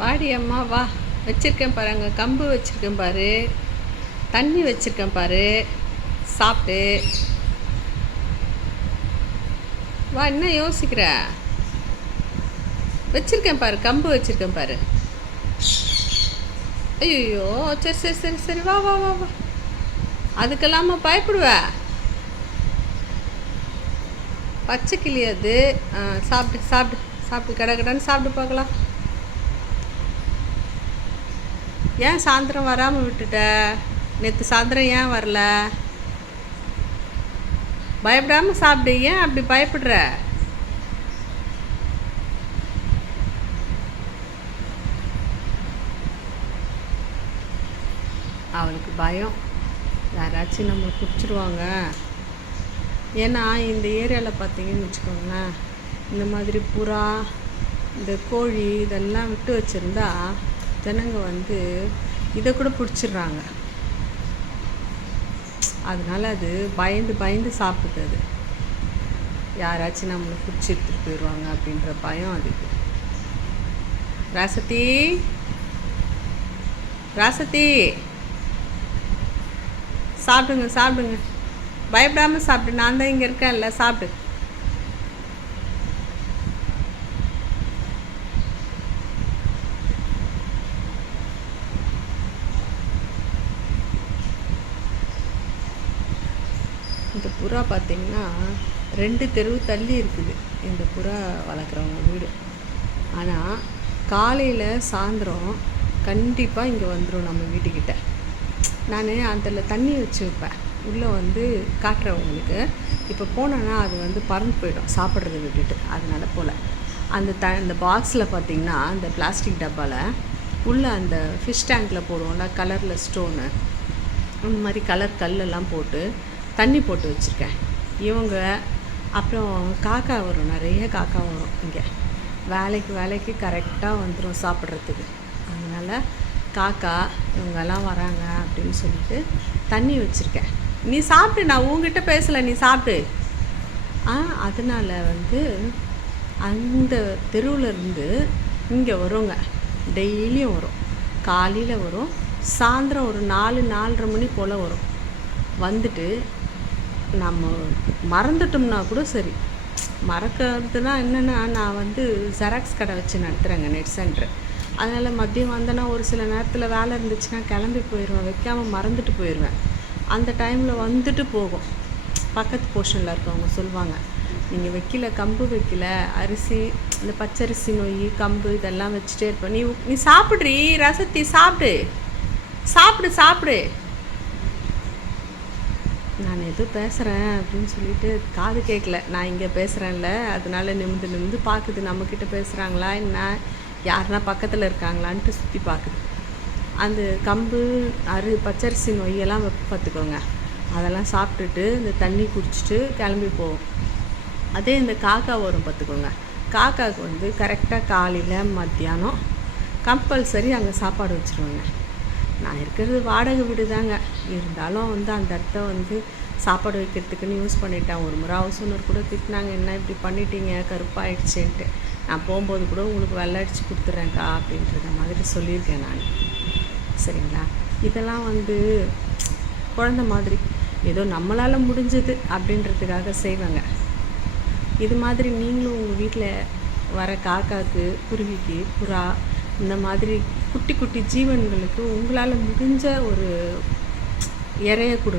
வாடி அம்மா வா. வச்சுருக்கேன் பாரு, அங்கே கம்பு வச்சுருக்கேன் பாரு, தண்ணி வச்சுருக்கேன் பாரு, சாப்பிட்டு வா. என்ன யோசிக்கிற? வச்சுருக்கேன் பாரு, கம்பு வச்சுருக்கேன் பாரு. ஐயோ, சரி சரி சரி சரி, வா வா வா வா. அதுக்கெல்லாமா பயப்படுவ? பச்சை கிளி அது. சாப்பிட்டு சாப்பிட்டு சாப்பிட்டு கடை கடான்னு சாப்பிட்டு பார்க்கலாம். ஏன் சாயந்தரம் வராமல் விட்டுட்ட? நேற்று சாயந்தரம் ஏன் வரல? பயப்படாமல் சாப்பிடு. ஏன் அப்படி பயப்படுற? அவளுக்கு பயம், யாராச்சும் நம்ம பிடிச்சிடுவாங்க. ஏன்னா இந்த ஏரியாவில் பார்த்தீங்கன்னு வச்சுக்கோங்களேன், இந்த மாதிரி புறா, இந்த கோழி இதெல்லாம் விட்டு வச்சுருந்தா ஜனங்க வந்து இதை கூட பிடிச்சிடுறாங்க. அதனால் அது பயந்து பயந்து சாப்பிடுது. அது யாராச்சும் நம்மளை பிடிச்சி எடுத்துகிட்டு போயிடுவாங்க அப்படின்ற பயம் அதுக்கு. ராசத்தி ராசத்தி, சாப்பிடுங்க சாப்பிடுங்க, பயப்படாமல் சாப்பிடு. நான் தான் இங்கே இருக்கேன்ல, சாப்பிடு. இந்த புறா பார்த்திங்கன்னா 2 தெரு தள்ளி இருக்குது இந்த புறா வளர்க்குறவங்க வீடு. ஆனால் காலையில் சாயந்தரம் கண்டிப்பாக இங்கே வந்துடும் நம்ம வீட்டுக்கிட்ட. நான் அதில் தண்ணி வச்சு வைப்பேன், உள்ளே வந்து காட்டுறேன் உங்களுக்கு. இப்போ போனேன்னா அது வந்து பறந்து போயிடும் சாப்பிட்றத விட்டுட்டு, அதனால் போல். அந்த பாக்ஸில் பார்த்திங்கன்னா அந்த பிளாஸ்டிக் டப்பாவில் உள்ளே அந்த ஃபிஷ் டேங்கில் போடுவோம்ல கலரில் ஸ்டோனு, அந்த மாதிரி கலர் கல்லெல்லாம் போட்டு தண்ணி போட்டு வச்சுருக்கேன். இவங்க அப்புறம் காக்கா வரும், நிறைய காக்கா வரும் இங்கே. வேலைக்கு கரெக்டாக வந்துடும் சாப்பிட்றதுக்கு. அதனால் காக்கா இவங்கெல்லாம் வராங்க அப்படின்னு சொல்லிட்டு தண்ணி வச்சுருக்கேன். நீ சாப்பிட்டு, நான் உங்ககிட்ட பேசலை, நீ சாப்பிட்டு. அதனால் வந்து அந்த தெருவிலேருந்து இங்கே வருங்க, டெய்லியும் வரும். காலையில் வரும், சாயந்தரம் ஒரு 4-4:30 மணி போல் வரும். வந்துட்டு நம்ம மறந்துட்டோம்னா கூட சரி, மறக்கிறதுனா என்னென்னா, நான் வந்து ஜெராக்ஸ் கடை வச்சு நடத்துகிறேங்க, நெட் சென்டர். அதனால் மதியம் வந்தேன்னா ஒரு சில நேரத்தில் வேலை இருந்துச்சுன்னா கிளம்பி போயிடுவேன், வைக்காமல் மறந்துட்டு போயிடுவேன். அந்த டைமில் வந்துட்டு போகும். பக்கத்து போர்ஷனில் இருக்கவங்க சொல்லுவாங்க, நீங்கள் வைக்கல, கம்பு வைக்கல, அரிசி, இந்த பச்சரிசி நொய், கம்பு இதெல்லாம் வச்சுட்டே இருப்பேன். நீ சாப்பிட்றீ ரசத்தி, சாப்பிடு சாப்பிடு சாப்பிடு. நான் ஏதோ பேசுகிறேன் அப்படின்னு சொல்லிட்டு காது கேட்கல. நான் இங்கே பேசுகிறேன்ல, அதனால நிமிந்து பார்க்குது, நம்மக்கிட்ட பேசுகிறாங்களா என்ன, யாருன்னா பக்கத்தில் இருக்காங்களான்ட்டு சுற்றி பார்க்குது. அந்த கம்பு பச்சரிசி நொய்யெல்லாம் பார்த்துக்கோங்க, அதெல்லாம் சாப்பிட்டுட்டு இந்த தண்ணி குடிச்சிட்டு கிளம்பி போகும். அதே இந்த காக்கா வரும் பார்த்துக்கோங்க, காக்காவுக்கு வந்து கரெக்டாக காலையில் மத்தியானம் கம்பல்சரி அங்கே சாப்பாடு வச்சுருவாங்க. நான் இருக்கிறது வாடகை வீடு தாங்க, இருந்தாலும் வந்து அந்த இடத்த வந்து சாப்பாடு வைக்கிறதுக்குன்னு யூஸ் பண்ணிட்டேன். ஒரு முறை ஹவுஸ் ஓனர் கூட திட்டினாங்க, என்ன இப்படி பண்ணிட்டீங்க, கருப்பாயிடுச்சுன்ட்டு. நான் போகும்போது கூட உங்களுக்கு வெள்ளை அடித்து கொடுத்துட்றேன்க்கா அப்படின்றத மாதிரி சொல்லியிருக்கேன் நான். சரிங்களா? இதெல்லாம் வந்து குழந்த மாதிரி ஏதோ நம்மளால் முடிஞ்சது அப்படின்றதுக்காக செய்வாங்க. இது மாதிரி நீங்களும் உங்கள் வீட்டில் வர காக்காவுக்கு, குருவிக்கு, புறா, இந்த மாதிரி குட்டி குட்டி ஜீவன்களுக்கு உங்களால் முடிஞ்ச ஒரு இறைய கொடுங்க.